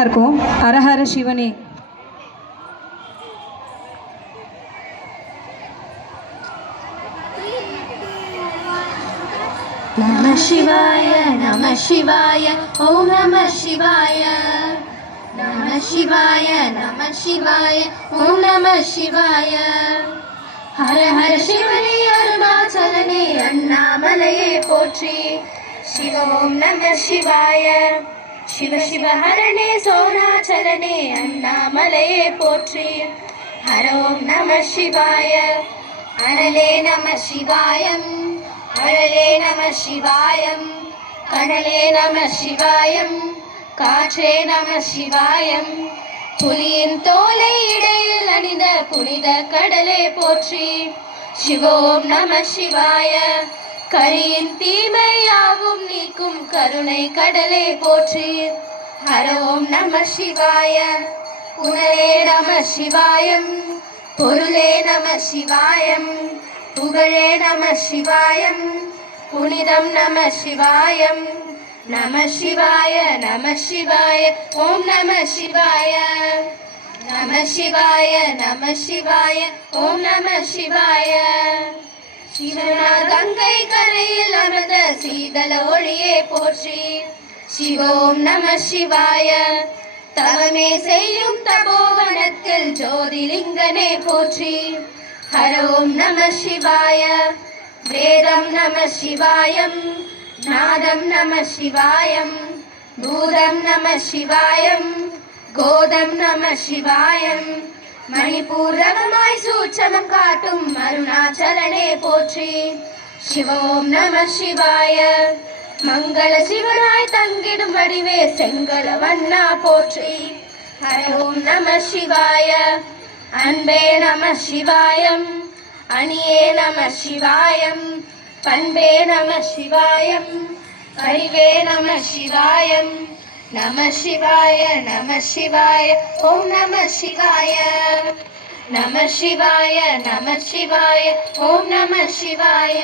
இருக்கும். ஹரஹர சிவனே. நம சிவாய நம சிவாய ஓம் நம சிவாய நம சிவாய நம சிவாய ஓம் நம சிவாய ஹர ஹர சிவனே அருணாச்சலனே அண்ணாமலையே போற்றி சிவ ஓம் நம சிவாய சிவ சிவ ஹரணே சோணாச்சலனே அண்ணாமலையே போற்றி ஹர ஓம் நம சிவாய அனலே நம சிவாயம் அழலே நம சிவாயம் கனலே நம சிவாயம் காற்றே நம சிவாயம் புலியின் தோலை இடையில் அணிந்த புனித கடலே போற்றி சிவோம் நம சிவாய கரியின் தீமையாவும் நீக்கும் கருணை கடலே போற்றி ஹரோம் நம சிவாய புனலே நம சிவாயம் பொருளே நம சிவாயம் புகழே நம சிவாயம் புனிதம் நம சிவாயம் நம சிவாய நம சிவாய ஓம் நம சிவாய நம சிவாய நம சிவாய ஓம் நம சிவாய சிவனா கங்கை கரையில் அமர்ந்த சீதள ஒளியே போற்றி சிவோம் நம சிவாய தவமே செய்யும் தபோவனத்தில் ஜோதிலிங்கனே போற்றி ஹரோம் நம சிவாய வேதம் நம சிவாயம் நாதம் நம சிவாயம் பூதம் நம சிவாயம் கோதம் நம சிவாயம் மணிப்பூரகமாய் சூட்சமம் காட்டும் அருணாச்சலனே போற்றி சிவோம் நம சிவாய மங்கள சிவனாய் தங்கிடும் வடிவே செங்கல வண்ணா போற்றி ஹரோம் நம சிவாய அன்பே நம சிவாயம் அணியே நம சிவாயம் பண்பே நம சிவாயம் அறிவே நம சிவாயம் நம சிவாய நம சிவாய ஓம் நம சிவாய நம சிவாய நம சிவாய ஓம் நம சிவாய.